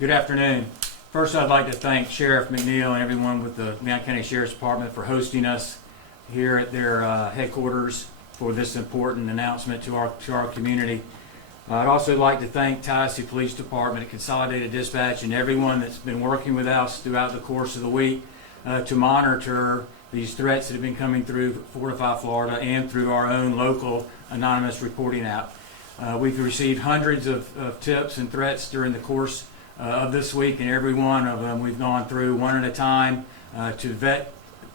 Good afternoon. First, I'd like to thank Sheriff McNeil and everyone with the Leon County Sheriff's Department for hosting us here at their headquarters for this important announcement to our community. I'd also like to thank Tallahassee Police Department, Consolidated Dispatch, and everyone that's been working with us throughout the course of the week to monitor these threats that have been coming through Fortify, Florida, and through our own local anonymous reporting app. We've received hundreds of tips and threats during the course of this week, and every one of them we've gone through one at a time to vet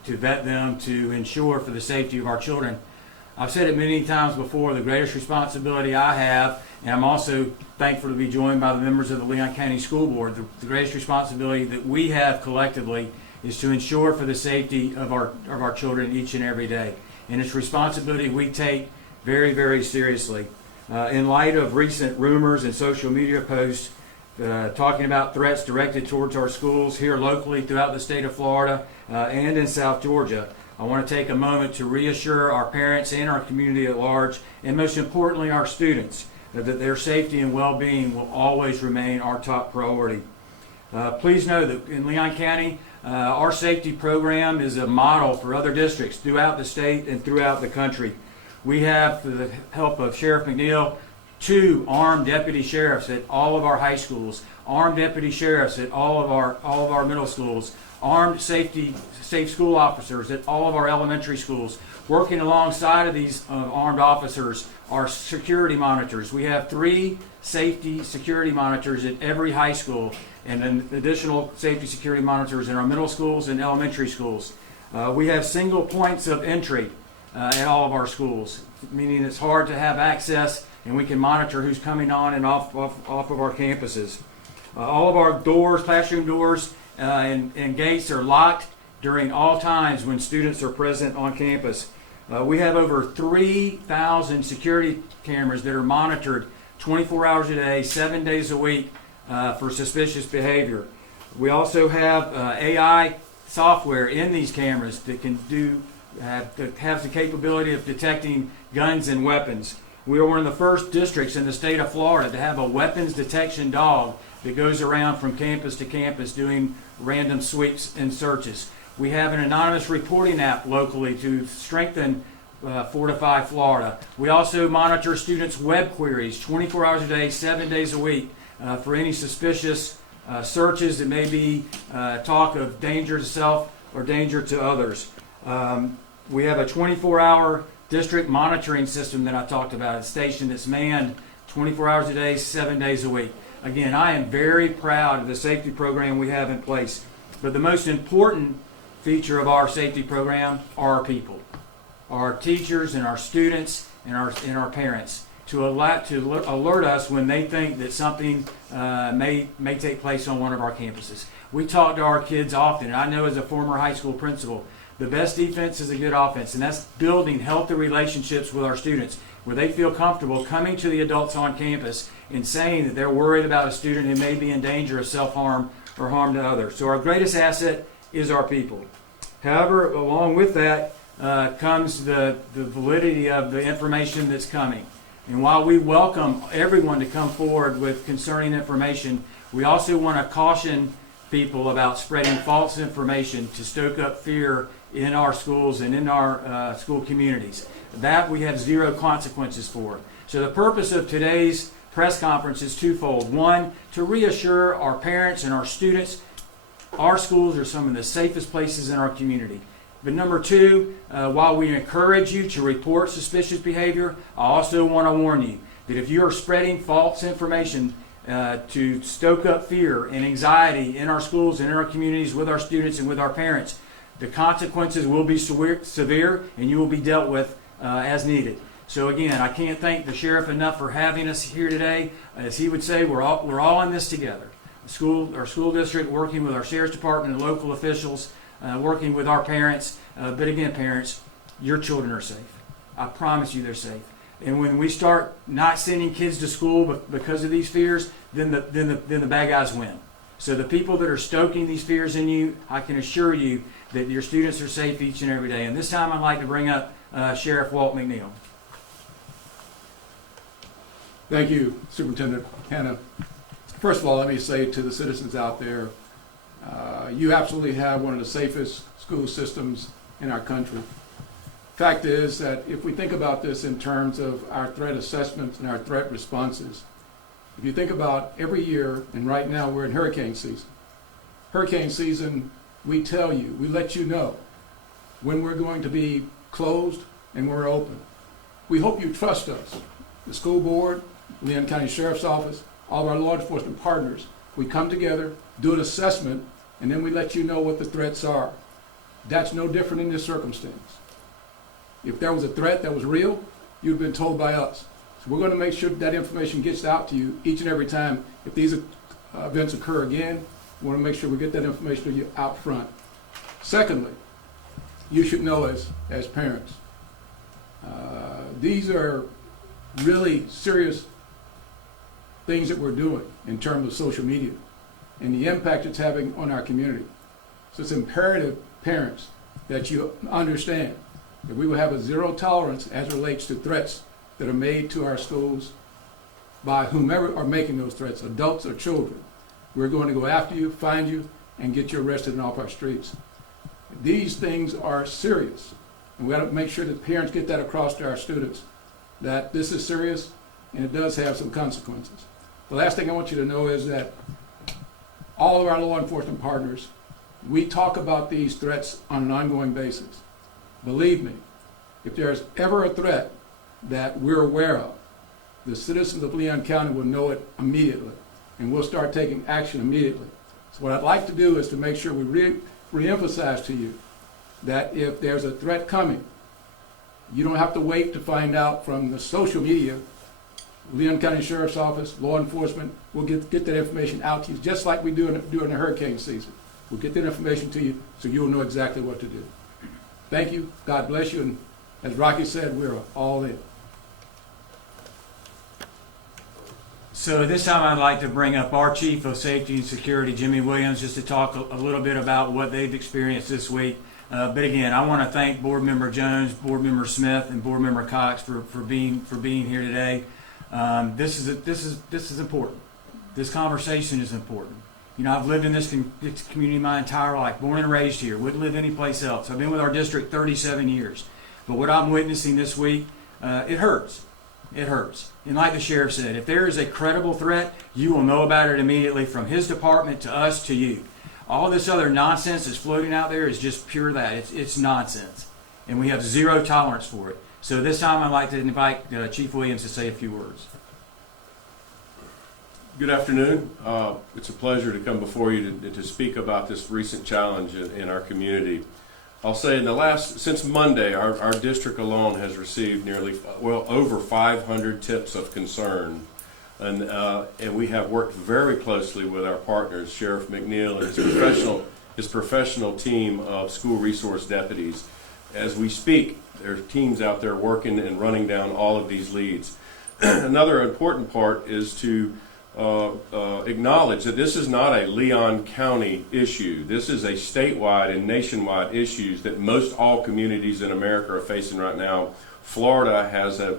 them to ensure for the safety of our children. I've said it many times before, the greatest responsibility I have, and I'm also thankful to be joined by the members of the Leon County School Board, the greatest responsibility that we have collectively is to ensure for the safety of our children each and every day. And it's a responsibility we take very, very seriously. In light of recent rumors and social media posts talking about threats directed towards our schools here locally throughout the state of Florida and in South Georgia, I want to take a moment to reassure our parents and our community at large, and most importantly our students, that their safety and well-being will always remain our top priority. Please know that in Leon County, our safety program is a model for other districts throughout the state and throughout the country. We have, through the help of Sheriff McNeil, 2 armed deputy sheriffs at all of our high schools, armed deputy sheriffs at all of our middle schools, armed safe school officers at all of our elementary schools. Working alongside of these armed officers are security monitors. We have 3 safety security monitors at every high school, and then additional safety security monitors in our middle schools and elementary schools. We have single points of entry at all of our schools, meaning it's hard to have access, and we can monitor who's coming on and off of our campuses. All of our doors, classroom doors, and gates are locked during all times when students are present on campus. We have over 3,000 security cameras that are monitored 24 hours a day, 7 days a week for suspicious behavior. We also have AI software in these cameras that can have the capability of detecting guns and weapons. We are one of the first districts in the state of Florida to have a weapons detection dog that goes around from campus to campus doing random sweeps and searches. We have an anonymous reporting app locally to strengthen Fortify, Florida. We also monitor students' web queries 24 hours a day, 7 days a week for any suspicious searches that may be talk of danger to self or danger to others. We have a 24-hour district monitoring system that I talked about, a station that's manned 24 hours a day, 7 days a week. Again, I am very proud of the safety program we have in place. But the most important feature of our safety program are our people, our teachers and our students and our parents, to alert us when they think that something may take place on one of our campuses. We talk to our kids often, and I know as a former high school principal, the best defense is a good offense, and that's building healthy relationships with our students where they feel comfortable coming to the adults on campus and saying that they're worried about a student who may be in danger of self-harm or harm to others. So our greatest asset is our people. However, along with that comes the validity of the information that's coming. And while we welcome everyone to come forward with concerning information, we also want to caution people about spreading false information to stoke up fear in our schools and in our school communities. That we have 0 consequences for. So the purpose of today's press conference is twofold. One, to reassure our parents and our students our schools are some of the safest places in our community. But number 2, while we encourage you to report suspicious behavior, I also want to warn you that if you are spreading false information to stoke up fear and anxiety in our schools and in our communities with our students and with our parents, the consequences will be severe and you will be dealt with as needed. So again, I can't thank the sheriff enough for having us here today. As he would say, we're all in this together. Our school district working with our sheriff's department and local officials, working with our parents. But again, parents, your children are safe. I promise you they're safe. And when we start not sending kids to school because of these fears, then the bad guys win. So the people that are stoking these fears in you, I can assure you that your students are safe each and every day. And this time I'd like to bring up Sheriff Walt McNeil. Thank you, Superintendent Hanna. First of all, let me say to the citizens out there, you absolutely have one of the safest school systems in our country. Fact is that if we think about this in terms of our threat assessments and our threat responses, if you think about every year, and right now we're in hurricane season. Hurricane season, we tell you, we let you know when we're going to be closed and when we're open. We hope you trust us. The school board, Leon County Sheriff's Office, all of our law enforcement partners, we come together, do an assessment, and then we let you know what the threats are. That's no different in this circumstance. If there was a threat that was real, you'd been told by us. So we're going to make sure that information gets out to you each and every time. If these events occur again, we want to make sure we get that information to you out front. Secondly, you should know as parents, these are really serious things that we're doing in terms of social media and the impact it's having on our community. So it's imperative, parents, that you understand that we will have a zero tolerance as it relates to threats that are made to our schools by whomever are making those threats, adults or children. We're going to go after you, find you, and get you arrested and off our streets. These things are serious, and we got to make sure that parents get that across to our students, that this is serious and it does have some consequences. The last thing I want you to know is that all of our law enforcement partners, we talk about these threats on an ongoing basis. Believe me, if there's ever a threat that we're aware of, the citizens of Leon County will know it immediately, and we'll start taking action immediately. So what I'd like to do is to make sure we re-emphasize to you that if there's a threat coming, you don't have to wait to find out from the social media. Leon County Sheriff's Office, law enforcement, will get that information out to you, just like we do during the hurricane season. We'll get that information to you so you'll know exactly what to do. Thank you. God bless you. And as Rocky said, we're all in. So this time I'd like to bring up our Chief of Safety and Security, Jimmy Williams, just to talk a little bit about what they've experienced this week. But again, I want to thank Board Member Jones, Board Member Smith, and Board Member Cox for being here today. This is important. This conversation is important. You know, I've lived in this community my entire life, born and raised here, wouldn't live anyplace else. I've been with our district 37 years. But what I'm witnessing this week, it hurts. It hurts. And like the sheriff said, if there is a credible threat, you will know about it immediately from his department to us to you. All this other nonsense that's floating out there is just pure that. It's nonsense. And we have zero tolerance for it. So this time I'd like to invite Chief Williams to say a few words. Good afternoon. It's a pleasure to come before you to speak about this recent challenge in our community. I'll say since Monday, our district alone has received over 500 tips of concern. And we have worked very closely with our partners, Sheriff McNeil and his professional team of school resource deputies. As we speak, there are teams out there working and running down all of these leads. Another important part is to acknowledge that this is not a Leon County issue. This is a statewide and nationwide issue that most all communities in America are facing right now. Florida has an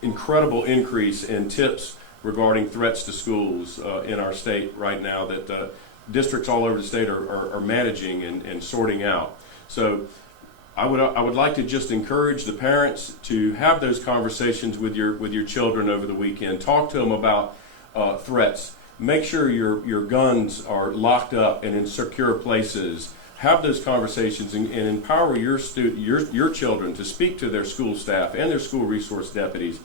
incredible increase in tips regarding threats to schools in our state right now that districts all over the state are managing and sorting out. So I would like to just encourage the parents to have those conversations with your children over the weekend. Talk to them about threats. Make sure your guns are locked up and in secure places. Have those conversations and empower your children to speak to their school staff and their school resource deputies.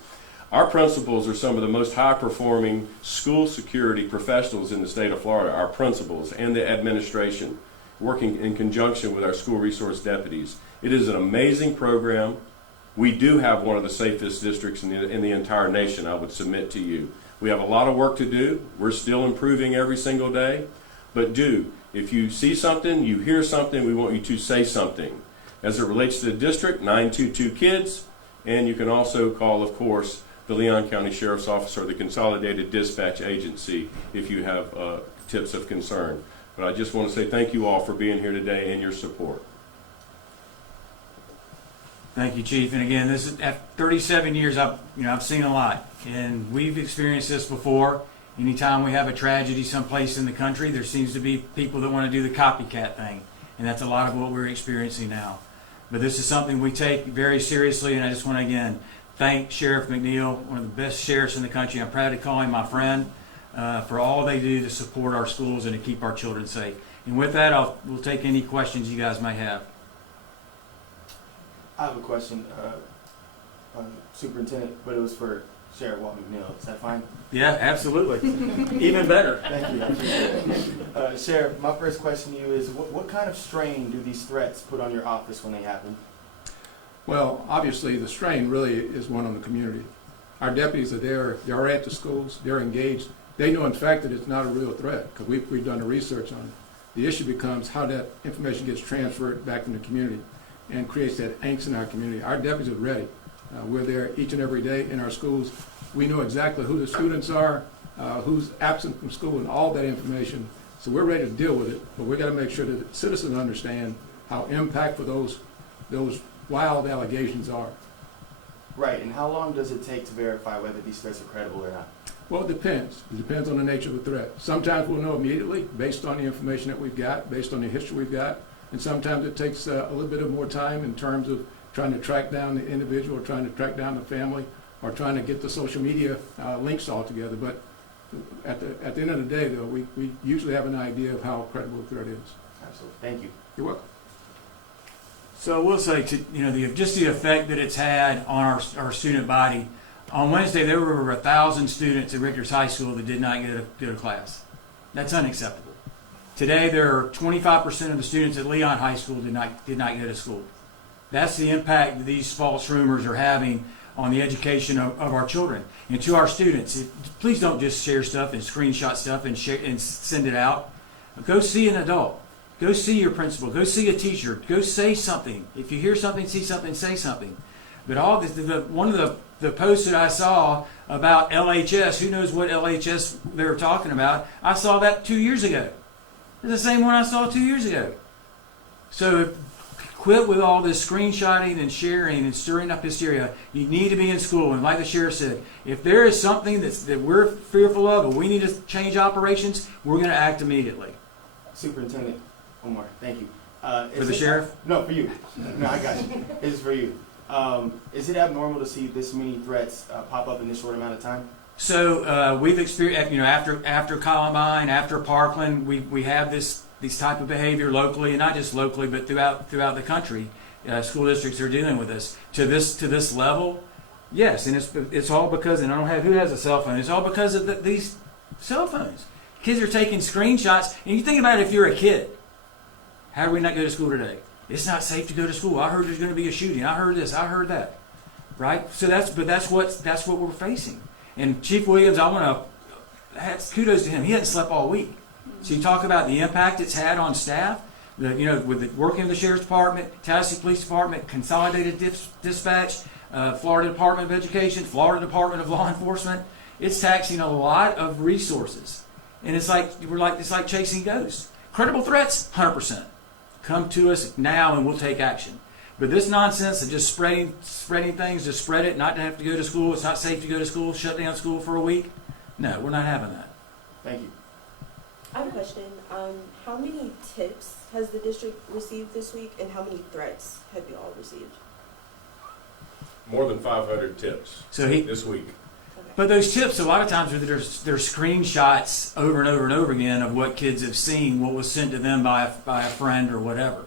Our principals are some of the most high-performing school security professionals in the state of Florida, our principals and the administration, working in conjunction with our school resource deputies. It is an amazing program. We do have one of the safest districts in the entire nation, I would submit to you. We have a lot of work to do. We're still improving every single day. But if you see something, you hear something, we want you to say something. As it relates to the district, 922-KIDS, and you can also call, of course, the Leon County Sheriff's Office or the Consolidated Dispatch Agency if you have tips of concern. But I just want to say thank you all for being here today and your support. Thank you, Chief. And again, this is after 37 years. I've seen a lot, and we've experienced this before. Anytime we have a tragedy someplace in the country, there seems to be people that want to do the copycat thing. And that's a lot of what we're experiencing now. But this is something we take very seriously, and I just want to again thank Sheriff McNeil, one of the best sheriffs in the country. I'm proud to call him my friend for all they do to support our schools and to keep our children safe. And with that, we'll take any questions you guys may have. I have a question, Superintendent, but it was for Sheriff Walt McNeil. Is that fine? Yeah, absolutely. Even better. Thank you. I appreciate it. Sheriff, my first question to you is, what kind of strain do these threats put on your office when they happen? Well, obviously, the strain really is one on the community. Our deputies are there, they're at the schools, they're engaged. They know, in fact, that it's not a real threat, because we've done the research on it. The issue becomes how that information gets transferred back in the community and creates that angst in our community. Our deputies are ready. We're there each and every day in our schools. We know exactly who the students are, who's absent from school, and all that information. So we're ready to deal with it, but we've got to make sure that the citizens understand how impactful those wild allegations are. Right, and how long does it take to verify whether these threats are credible or not? Well, it depends. It depends on the nature of the threat. Sometimes we'll know immediately based on the information that we've got, based on the history we've got, and sometimes it takes a little bit of more time in terms of trying to track down the individual, or trying to track down the family, or trying to get the social media links all together. But at the end of the day, though, we usually have an idea of how credible the threat is. Absolutely. Thank you. You're welcome. So we'll say, just the effect that it's had on our student body. On Wednesday, there were over 1,000 students at Rickers High School that did not go to class. That's unacceptable. Today, there are 25% of the students at Leon High School did not go to school. That's the impact that these false rumors are having on the education of our children. And to our students, please don't just share stuff and screenshot stuff and send it out. Go see an adult. Go see your principal. Go see a teacher. Go say something. If you hear something, see something, say something. But all this, one of the posts that I saw about LHS, who knows what LHS they were talking about, I saw that 2 years ago. It's the same one I saw 2 years ago. So quit with all this screenshotting and sharing and stirring up hysteria. You need to be in school. And like the sheriff said, if there is something that we're fearful of or we need to change operations, we're going to act immediately. Superintendent, one more. Thank you. For the sheriff? No, for you. No, I got you. This is for you. Is it abnormal to see this many threats pop up in this short amount of time? So we've experienced, after Columbine, after Parkland, we have this type of behavior locally, and not just locally, but throughout the country. School districts are dealing with this to this level. Yes, and it's all because, and I don't have who has a cell phone. It's all because of these cell phones. Kids are taking screenshots, and you think about it. If you're a kid, how do we not go to school today? It's not safe to go to school. I heard there's going to be a shooting. I heard this. I heard that. Right? So that's what we're facing. And Chief Williams, I want to kudos to him. He hadn't slept all week. So you talk about the impact it's had on staff. With the working in the Sheriff's Department, Tallahassee Police Department, Consolidated Dispatch, Florida Department of Education, Florida Department of Law Enforcement. It's taxing a lot of resources, and it's like chasing ghosts. Credible threats, 100%. Come to us now, and we'll take action. But this nonsense of just spreading things, just spread it, not to have to go to school. It's not safe to go to school. Shut down school for a week. No, we're not having that. Thank you. I have a question. How many tips has the district received this week, and how many threats have you all received? More than 500 tips this week. Okay. But those tips, a lot of times, they're screenshots over and over and over again of what kids have seen, what was sent to them by a friend or whatever.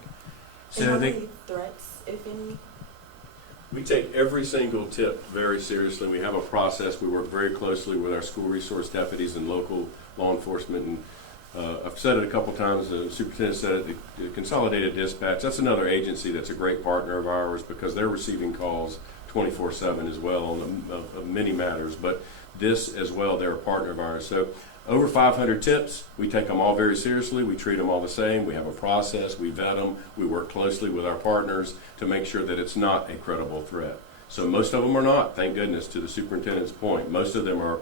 And how many threats, if any? We take every single tip very seriously. We have a process. We work very closely with our school resource deputies and local law enforcement. And I've said it a couple times. The superintendent said it. The Consolidated Dispatch. That's another agency that's a great partner of ours because they're receiving calls 24/7 as well on many matters. But this as well, they're a partner of ours. So over 500 tips. We take them all very seriously. We treat them all the same. We have a process. We vet them. We work closely with our partners to make sure that it's not a credible threat. So most of them are not, thank goodness, to the superintendent's point. Most of them are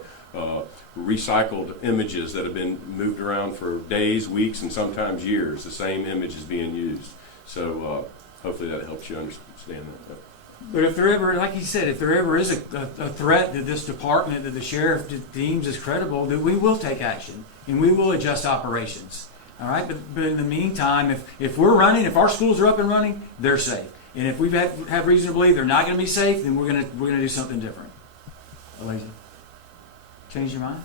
recycled images that have been moved around for days, weeks, and sometimes years. The same image is being used. So hopefully that helps you understand that. But if there ever, like you said, if there ever is a threat to this department that the sheriff deems as credible, that we will take action and we will adjust operations. All right, but in the meantime, if we're running, if our schools are up and running, they're safe. And if we have reason to believe they're not going to be safe, then we're gonna do something different. Alicia, change your mind?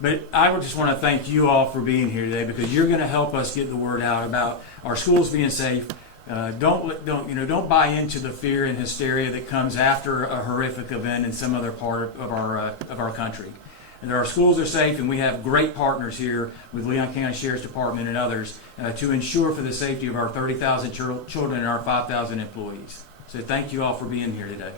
But I would just want to thank you all for being here today, because you're going to help us get the word out about our schools being safe. Don't buy into the fear and hysteria that comes after a horrific event in some other part of our country. And our schools are safe, and we have great partners here with Leon County Sheriff's Department and others to ensure for the safety of our 30,000 children and our 5,000 employees. So thank you all for being here today.